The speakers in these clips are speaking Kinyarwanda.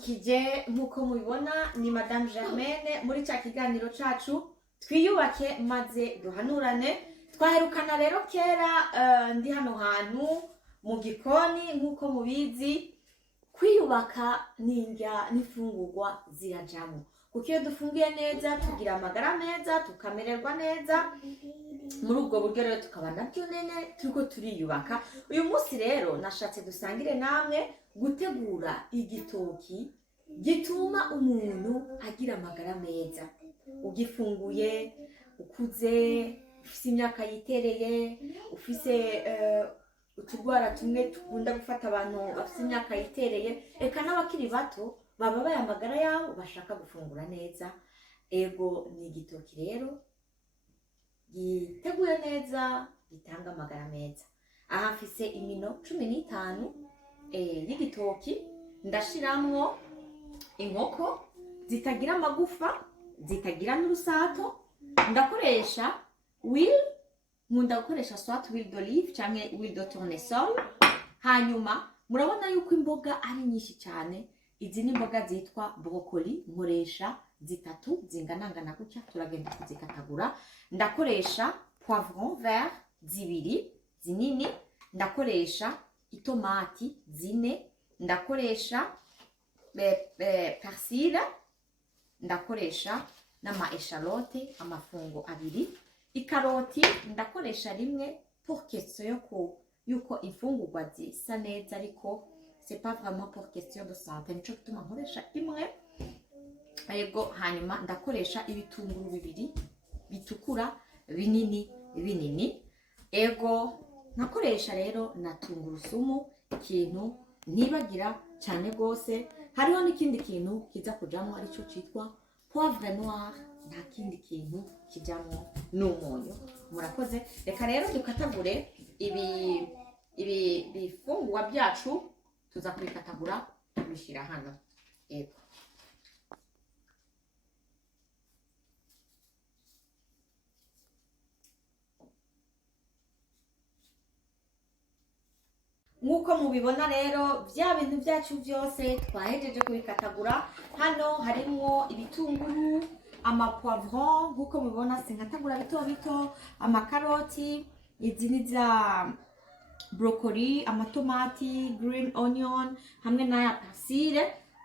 ndabaramukije nk'uko mubibona ni Madame Germaine muri cya kiganiro cacu twiyubake maze duhanurane. Twaherukana rero kera ndi hano hantu mu gikoni. Nk'uko mubizi kwiyubaka n'indya n'ifungurwa zirajamo, kuko iyo dufungiye neza tugira amagara meza tukamererwa neza. Muri ubwo buryo rero tukaba nabyo nene turiko turiyubaka. Uyu munsi rero nashatse dusangire namwe gutegura igitoki gituma umuntu agira amagara meza. Ugifunguye ukuze, ufise imyaka yitereye, ufise utugwara tumwe tukunda gufata abantu bafise imyaka yitereye, eka n'abakiri bato baba baye amagara yabo bashaka gufungura neza. Ego ni igitoki rero giteguye neza gitanga amagara meza. Aha mfise imino 15 y'igitoki, ndashiramwo inkoko zitagira amagufa, zitagira n'urusato. Ndakoresha huile, nkunda gukoresha soit huile d'olive canke huile de tournesol. Hanyuma murabona yuko imboga ari nyinshi cyane. Izi ni imboga zitwa brocoli, nkoresha zitatu zinganangana gutya, turagenda kuzikatagura. Ndakoresha poivron vert zibiri zinini, ndakoresha itomati zine, ndakoresha persil, ndakoresha n'ama echalote amafungo abiri, ikaroti ndakoresha rimwe pour question yuko ifungurwa zisa neza, ariko c'est pas vraiment pour question de santé, nico gituma nkoresha imwe. Yego, hanyuma ndakoresha ibitunguru bibiri bitukura binini binini. Ego, nakoresha rero na tungurusumu, ikintu ntibagira cyane gose. Hariho n'ikindi kintu kiza kujamo arico citwa poivre noir, nta kindi kintu kijamo n'umunyu. Murakoze. Reka rero dukatagure ibi bifungurwa byacu, tuza kubikatagura tubishira hano. Ego, nk'uko mubibona rero bya bintu byacu byose twahejeje kubikatagura. Hano harimo ibitunguru, amapoivron, nk'uko mubibona sinkatagura bito bito, amakaroti, izi ni za brocoli, amatomati, green onion hamwe n'aya persil.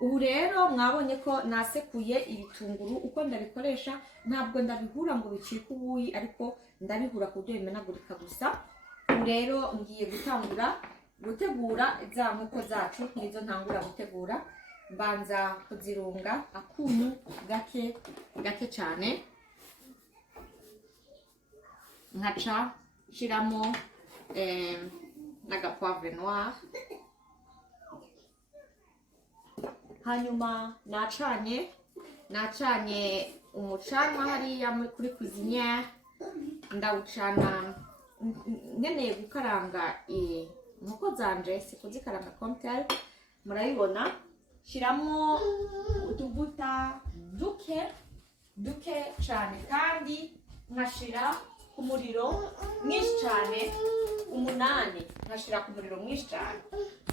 Ubu rero mwabonye ko nasekuye ibitunguru. Uko ndabikoresha ntabwo ndabihura ngo bicike ubuyi, ariko ndabihura ku buryo bimenagurika gusa. Ubu rero ngiye gutangura gutegura za nkoko zacu. Nizo ntangura gutegura, mbanza kuzirunga akunyu gake gake cyane, nkaca shiramo n'agapoivre noir. Hanyuma nacanye umucanwa hariya kuri cuisinière, ndawucana nkeneye gukaranga inkoko zanje, sikuzikaranga comme tel. Murabibona, shiramo utuvuta duke cyane, kandi nkashira ku muriro mwinshi cyane, 8, nkashira ku muriro mwinshi cyane.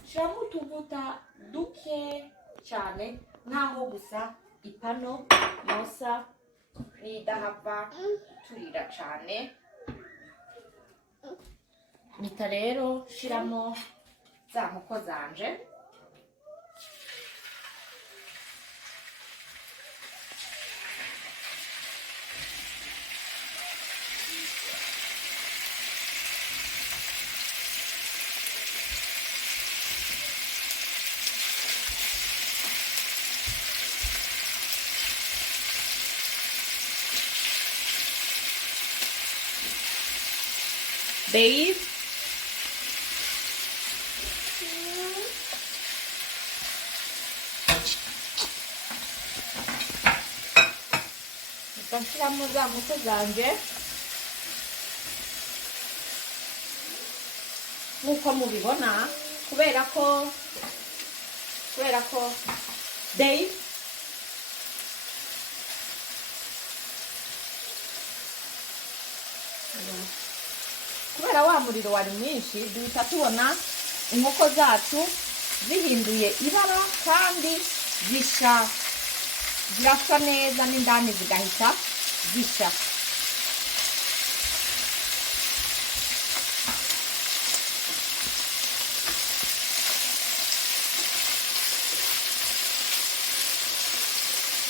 Shiramo utuvuta duke cyane, nkaho gusa ipano yosa nidahava turira cyane. Mpita rero shiramo za nkoko zanje. Babe, nshiramo za nkoko zanje nk'uko mubibona, kubera ko Dave kubera wa muriro wari mwinshi duhita tubona inkoko zacu zihinduye ibara kandi zirasa neza n'indani zigahita zisha.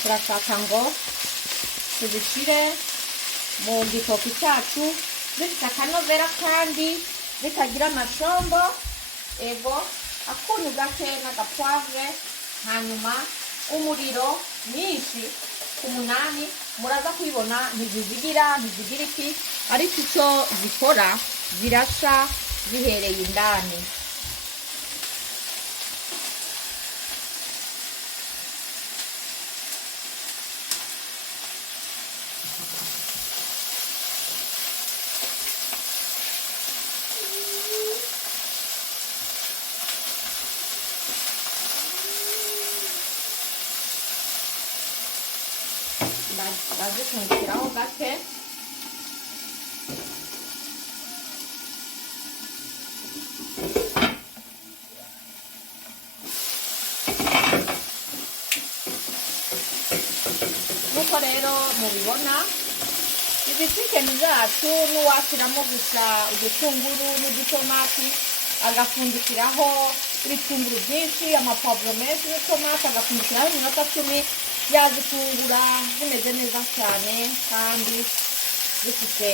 Turashaka ngo tuzishyire mu gitoki cyacu zifite akanovera kandi zitagira amacombo, ego akunyu gake n'agapwavre, hanyuma umuriro mwinshi ku 8 muraza kubibona ntizigira iki, ariko icyo zikora zirasha zihereye indani. bazikundikiraho gake. Nuko rero mubibona izi chicken zacu n'uwashiramo gusa udutunguru n'udutomati, agafundikiraho ibitunguru byinshi, amapavuro menshi n'utomati, agafundikiraho iminota 10, yazifungura zimeze neza cyane kandi zifite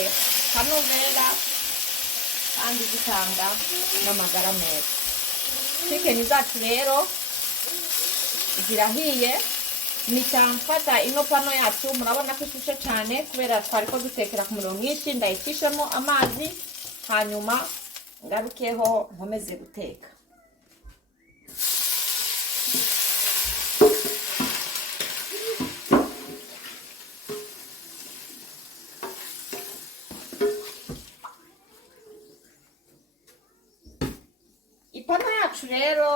kanovera kandi zitanga n'amagara meza. Chicken zacu rero zirahiye, nitamfata ino pano yacu murabona ko ishushe cyane kubera twari ko dutekera ku muriro mwinshi. Ndayicishamo amazi hanyuma ngarukeho nkomeze guteka. Ipano yacu rero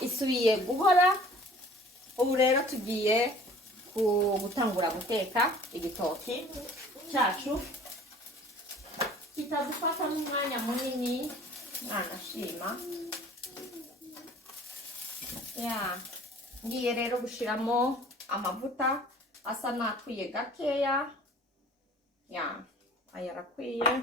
isubiye guhora. Ubu rero tugiye gutangura guteka igitoki cyacu, kitadufata n'umwanya munini. Nashima ngiye rero gushiramo amavuta asa nakwiye gakeya. Aya arakwiye.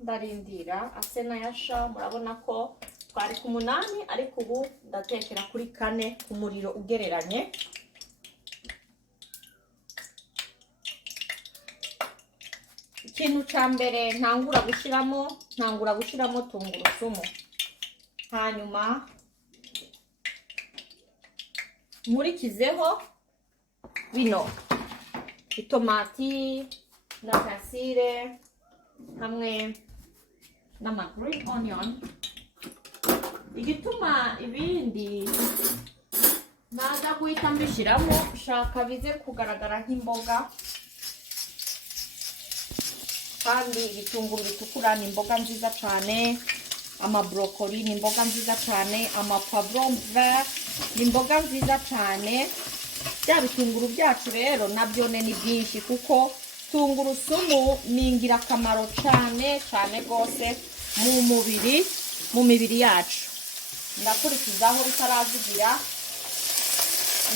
Ndarindira ase nayasha. Murabona ko twari ku 8 ariko ubu ndatekera kuri 4 ku muriro ugereranye. Ikintu cya mbere ntangura gushiramo tungurusumu, hanyuma nkurikizeho bino itomati na kasire hamwe n'ama green onion. Igituma ibindi naza guhita mbishyiramo, shaka bize kugaragara nk'imboga, kandi ibitunguru bitukura ni imboga nziza cyane, ama brocoli ni imboga nziza cyane, ama poivron vert ni imboga nziza cyane. Bya bitunguru byacu rero nabyo ni byinshi kuko tungurusumu ni ingirakamaro cyane cyane rwose mu mibiri yacu. Ndakurikizaho bitarazigira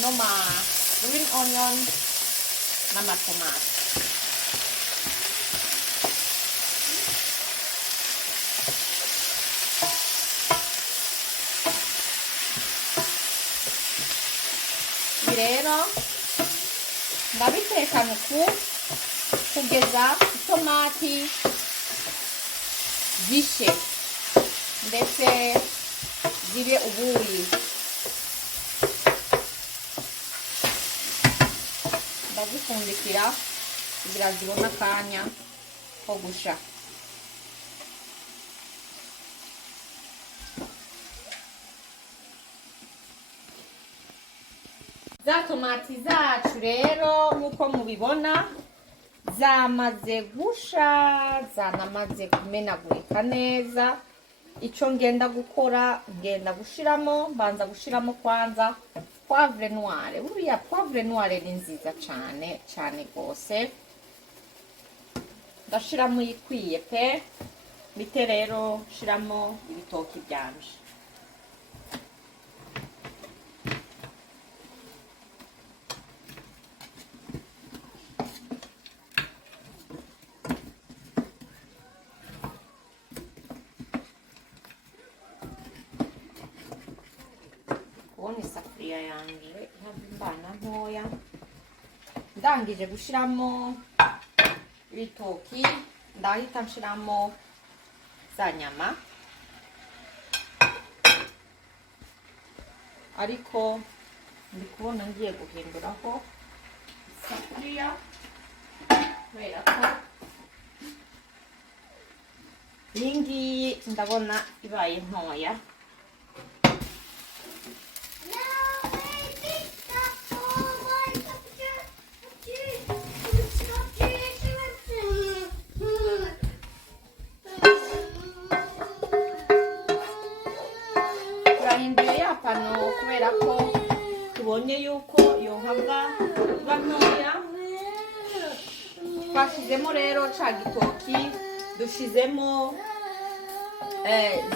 no ma green onion n'amatomati. Rero ndabitekana kugeza itomati zishe ndetse zibe ubuyi. Ndazifundikira kugira zibone akanya ko gusha. Za tomati zacu rero nkuko mubibona zamaze gusha, zanamaze kumenagurika neza. Icyo ngenda gukora, ngenda mbanza gushiramo kwanza poivre noire. Buriya poivre noire ni nziza cyane cyane rwose. ndashiramo yikwiye pe bite rero shiramo ibitoki byanje isafuriya yanjye imbana ntoya ndangije gushiramo ibitoki ndahita nshiramo za nyama ariko ndi kubona ngiye guhinduraho isafuriya kubera ko iyi ngiyi ndabona ibaye ntoya kubera ko tubonye yuko yohava iba ntoya twashizemo rero ca gitoki dushizemo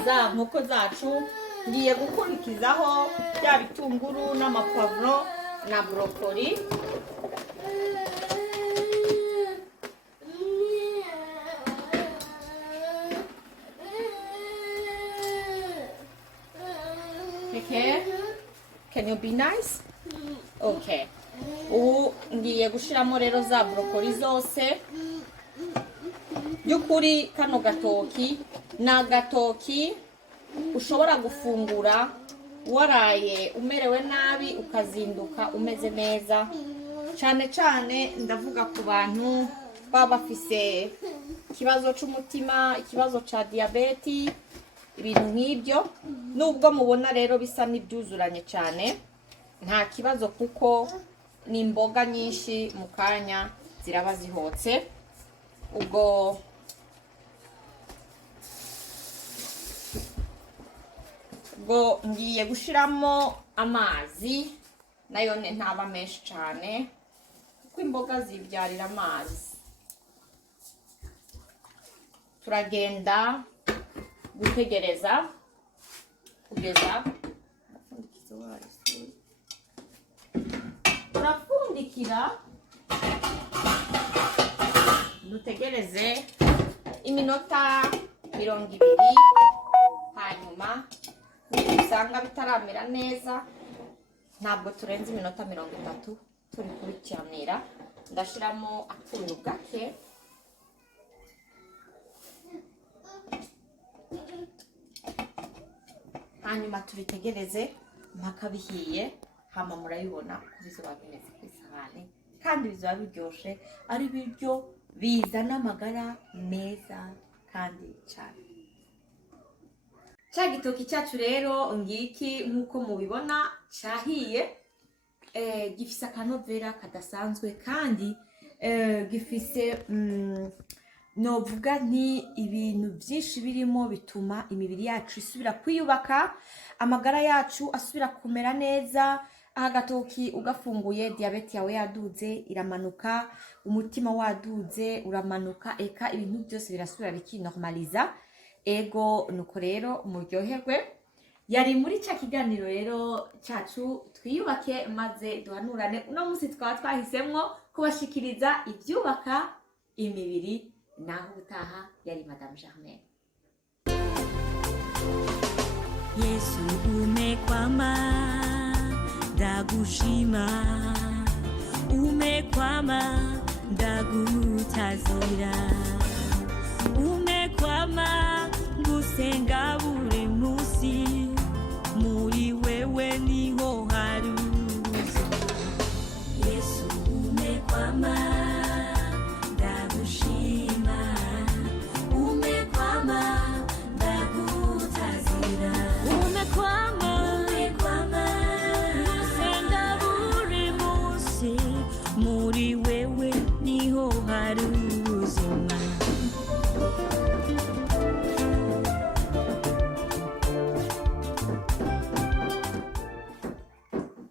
za nkoko zacu ngiye gukurikizaho bya bitunguru n'amapavuro na brokoli Can you be nice? Okay. Ngiye gushiramo rero za brokoli zose. Byukuri kano gatoki na gatoki ushobora gufungura waraye umerewe nabi ukazinduka umeze neza. Cyane cyane ndavuga ku bantu baba bafise ikibazo cy'umutima, ikibazo ca diabete, ibintu nk'ibyo nubwo mubona rero bisa n'ibyuzuranye cyane nta kibazo kuko ni imboga nyinshi mu kanya ziraba zihotse ubwo ngiye gushiramo amazi nayo ntaba menshi cyane kuko imboga zibyarira amazi turagenda gutegereza kugeza turapfundikira dutegereze iminota 20 hanyuma usanga bitaramera neza ntabwo turenze iminota 30 turi kubicanira ndashiramo akunyu gake hanyuma tubitegereze mpaka bihiye hama murabibona ko bizoba bimeze ku isahani kandi bizoba biryoshe ari biryo bizana amagara meza kandi cyane cya gitoki cyacu rero ngiki nkuko mubibona cyahiye gifise akanovera kadasanzwe kandi gifise novuga nti ibintu byinshi birimo bituma imibiri yacu isubira kwiyubaka amagara yacu asubira kumera neza aha gatoki ugafunguye diabete yawe yaduze iramanuka umutima waduze uramanuka eka ibintu byose birasubira bikinormaliza ego nuko rero muryoherwe yari muri cya kiganiro rero cyacu twiyubake maze duhanurane uno munsi twaba twahisemwo kubashikiriza ibyubaka imibiri naho utaha yari Madame Germaine. Yesu umekwama ndagushima umekwama ndagutazira umekwama ngusenga buri munsi muri wewe niho hari ubuzima Yesu umekwama muri wewe niho hari ubuzima